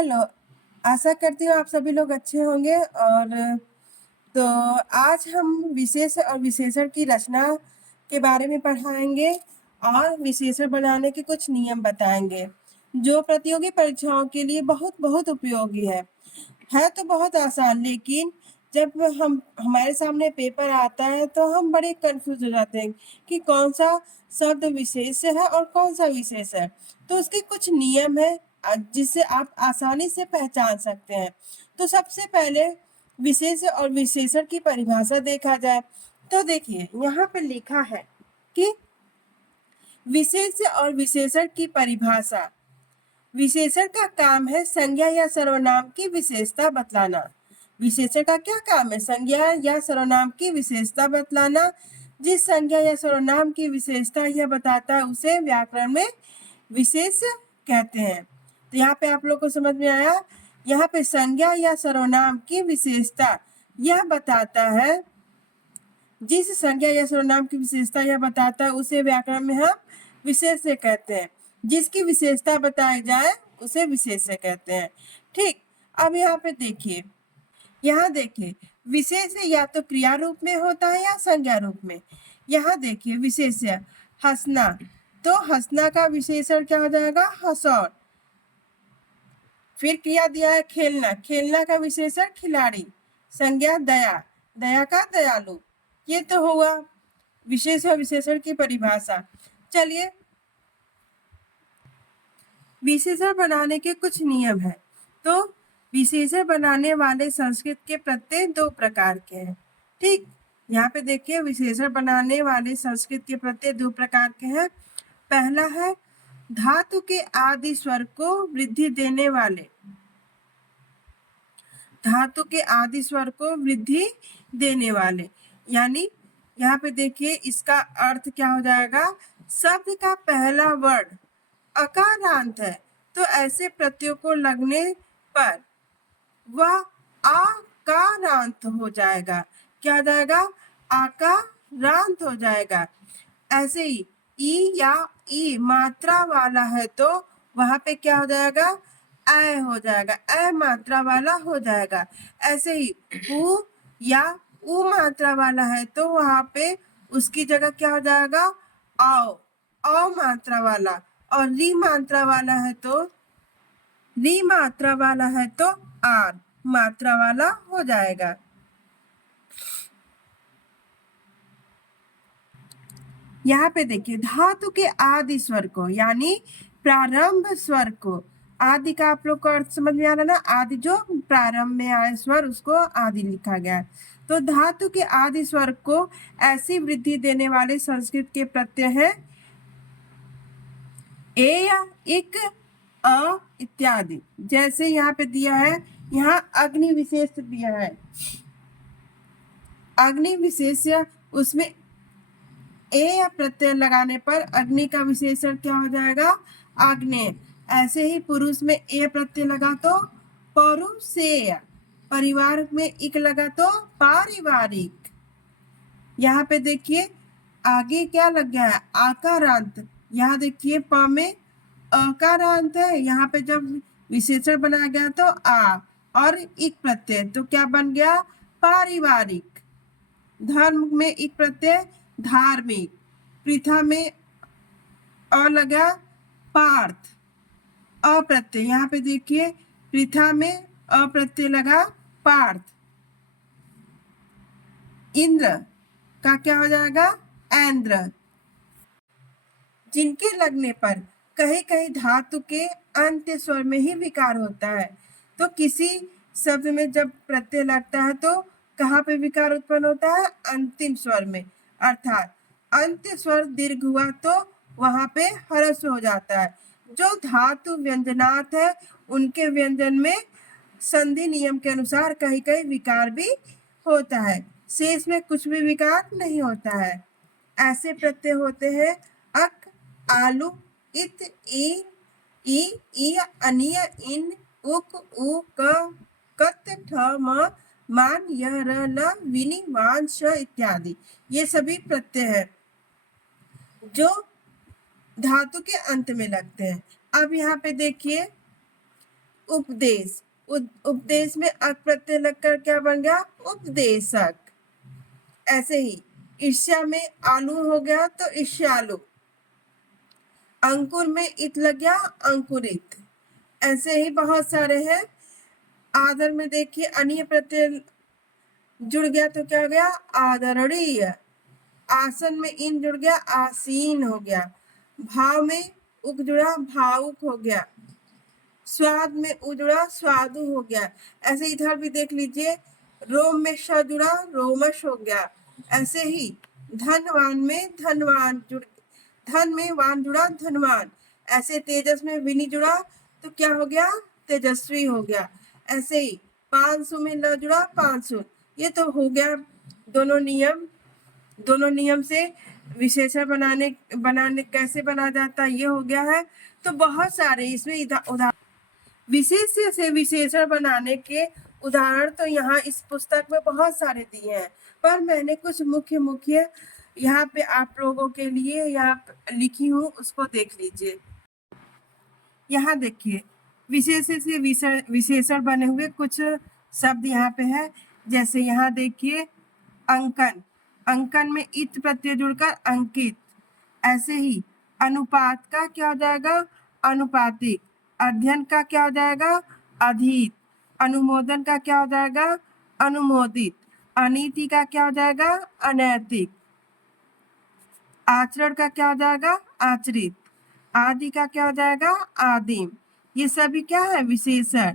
Hello, आशा करती हूँ आप सभी लोग अच्छे होंगे। और तो आज हम विशेष और विशेषण की रचना के बारे में पढ़ाएंगे और विशेषण बनाने के कुछ नियम बताएंगे, जो प्रतियोगी परीक्षाओं के लिए बहुत बहुत उपयोगी है तो बहुत आसान, लेकिन जब हम हमारे सामने पेपर आता है तो हम बड़े कंफ्यूज हो जाते हैं कि कौन सा शब्द विशेष है और कौन सा विशेष है। तो उसके कुछ नियम है जिससे आप आसानी से पहचान सकते हैं। तो सबसे पहले विशेष और विशेषण की परिभाषा देखा जाए तो देखिए यहाँ पे लिखा है कि विशेष और विशेषण की परिभाषा। विशेषण का काम है संज्ञा या सर्वनाम की विशेषता बतलाना। विशेषण का क्या काम है? संज्ञा या सर्वनाम की विशेषता बतलाना। जिस संज्ञा या सर्वनाम की विशेषता यह बताता है उसे व्याकरण में विशेष कहते हैं। तो यहाँ पे आप लोग को समझ में आया। यहाँ पे संज्ञा या सर्वनाम की विशेषता यह बताता है, जिस संज्ञा या सर्वनाम की विशेषता यह बताता है उसे व्याकरण में हम विशेष से कहते हैं। जिसकी विशेषता बताई जाए उसे विशेष से कहते हैं। ठीक, अब यहाँ पे देखिए, यहाँ देखिए विशेष या तो क्रिया रूप में होता है या संज्ञा रूप में। यहाँ देखिए विशेष हंसना, तो हंसना का विशेषण क्या हो जाएगा? हंसौर। फिर क्रिया दिया है खेलना, खेलना का विशेषण खिलाड़ी। संज्ञा दया, दया का दयालु। ये तो हुआ विशेष और विशेषण की परिभाषा। चलिए विशेषण बनाने के कुछ नियम है। तो विशेषण बनाने वाले संस्कृत के प्रत्यय दो प्रकार के हैं। ठीक, यहाँ पे देखिए विशेषण बनाने वाले संस्कृत के प्रत्यय दो प्रकार के हैं। पहला है धातु के आदि स्वर को वृद्धि देने वाले। धातु के आदि स्वर को वृद्धि देने वाले, यानी यहाँ पे देखिए इसका अर्थ क्या हो जाएगा? शब्द का पहला वर्ण अकारांत है तो ऐसे प्रत्ययों को लगने पर वह आकारांत हो जाएगा। क्या हो जाएगा? आकारांत हो जाएगा। ऐसे ही ई या ई मात्रा वाला है तो वहां पे क्या हो जाएगा? ऐ हो जाएगा, ऐ मात्रा वाला हो जाएगा। ऐसे ही उ या उ मात्रा वाला है तो वहां पे उसकी जगह क्या हो जाएगा? औ, औ मात्रा वाला। और री मात्रा वाला है तो री मात्रा वाला है तो आर मात्रा वाला हो जाएगा। यहाँ पे देखिए धातु के आदि स्वर को, यानी प्रारंभ स्वर को, आदि का आप लोग को अर्थ समझ में आ रहा ना? आदि जो प्रारंभ में आए स्वर उसको आदि लिखा गया है। तो धातु के आदि स्वर को ऐसी वृद्धि देने वाले संस्कृत के प्रत्यय हैं ए, इक, अ इत्यादि। जैसे यहाँ पे दिया है, यहाँ अग्नि विशेष दिया है। अग्नि विशेष उसमें ए प्रत्यय लगाने पर अग्नि का विशेषण क्या हो जाएगा? आग्नेय। ऐसे ही पुरुष में ए प्रत्यय लगा तो पौरुषेय। परिवार में इक लगा तो पारिवारिक। यहाँ पे देखिए आगे क्या लग गया है? आकारांत। यहाँ देखिए प में अकारांत है, यहाँ पे जब विशेषण बनाया गया तो आ और इक प्रत्यय तो क्या बन गया? पारिवारिक। धर्म में इक प्रत्यय धार्मिक। पृथा में अ लगा पार्थ। अप्रत्यय, यहाँ पे देखिए पृथा में अप्रत्यय लगा पार्थ। इंद्र का क्या हो जाएगा? ऐन्द्र। जिनके लगने पर कहीं कहीं धातु के अंत्य स्वर में ही विकार होता है। तो किसी शब्द में जब प्रत्यय लगता है तो कहाँ पे विकार उत्पन्न होता है? अंतिम स्वर में। अर्थात अंत्य स्वर दीर्घ हुआ तो वहां पे ह्रस्व हो जाता है। जो धातु व्यंजनार्थ है उनके व्यंजन में संधि नियम के अनुसार कहीं कहीं विकार भी होता है, शेष में कुछ भी विकार नहीं होता है। ऐसे प्रत्यय होते हैं अक, आलू, इत, ई, अनिय, इन, उक, उ, क, कत, ठ, म, मान, य, र, ल, विनि, वान, श इत्यादि। ये सभी प्रत्यय हैं जो धातु के अंत में लगते हैं। अब यहाँ पे देखिए उपदेश, उपदेश में अक प्रत्यय लगकर क्या बन गया? उपदेशक। ऐसे ही ईर्ष्या में आलू हो गया तो ईर्ष्यालु। अंकुर में इत लग गया अंकुरित। ऐसे ही बहुत सारे हैं। आदर में देखिए अनीय प्रत्यय जुड़ गया तो क्या हो गया? आदरणीय। आसन में इन जुड़ गया, आसीन हो गया। भाव में उक जुड़ा, भावुक हो गया। स्वाद में उ जुड़ा, स्वादु हो गया। ऐसे इधर भी देख लीजिए, रोम में श जुड़ा, रोमश हो गया। ऐसे ही धनवान में धनवान जुड़, धन में वान जुड़ा, धनवान। ऐसे तेजस में विनी जुड़ा तो क्या हो गया? तेजस्वी हो गया। ऐसे ही 500 में ल जुड़ा, 500। ये तो हो गया दोनों नियम से विशेषण बनाने कैसे बना जाता है, ये हो गया है। तो बहुत सारे इसमें उदाहरण, विशेष्य से विशेषण बनाने के उदाहरण तो यहाँ इस पुस्तक में बहुत सारे दिए हैं, पर मैंने कुछ मुख्य यहाँ पे आप लोगों के लिए यहाँ लिखी हूँ, उसको देख लीजिए। यहाँ देखिए विशेष्य से विशेषण बने हुए कुछ शब्द यहाँ पे है। जैसे यहाँ देखिए अंकन, अंकन में इत प्रत्यय जुड़कर अंकित। ऐसे ही अनुपात का क्या हो जाएगा? अनुपातिक। अध्ययन का क्या हो जाएगा? अधीत। अनुमोदन का क्या हो जाएगा? अनुमोदित। अनीति का क्या हो जाएगा? अनैतिक। आचरण का क्या हो जाएगा? आचरित। आदि का क्या हो जाएगा? आदिम। ये सभी क्या है? विशेषण।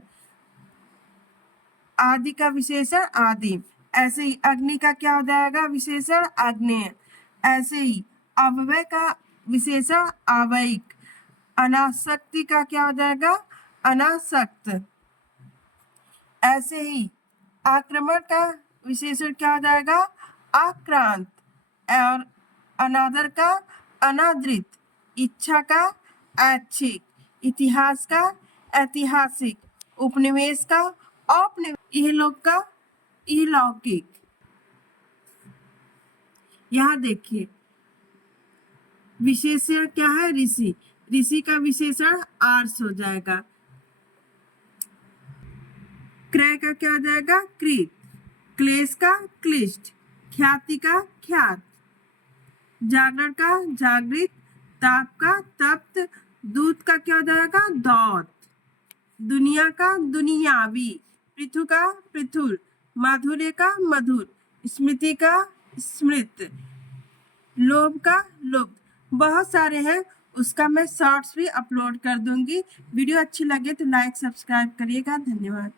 आदि का विशेषण आदिम। ऐसे ही अग्नि का क्या हो जाएगा? विशेषण आग्नेय। ऐसे ही अव्यय का विशेषण आवयिक। अनासक्ति का क्या हो जाएगा? अनासक्त। ऐसे ही आक्रमण का विशेषण क्या हो जाएगा? आक्रांत। और अनादर का अनादृत। इच्छा का ऐच्छिक। इतिहास का ऐतिहासिक। उपनिवेश का औपनिवेश। इहलोक का इहलौकिक। यहाँ देखिए विशेषण क्या है? ऋषि। ऋषि का विशेषण आर्ष हो जाएगा। क्रय का क्या हो जाएगा? कृत। क्लेश का क्लिष्ट। ख्याति का ख्यात। जागरण का जागृत। ताप का तप्त। दूत का क्या हो जाएगा? दौत। दुनिया का दुनियावी। पृथु का पृथुल। माधुर्य का मधुर। स्मृति का स्मृत। लोभ का लुब्ध। बहुत सारे हैं, उसका मैं शॉर्ट्स भी अपलोड कर दूंगी। वीडियो अच्छी लगे तो लाइक सब्सक्राइब करिएगा। धन्यवाद।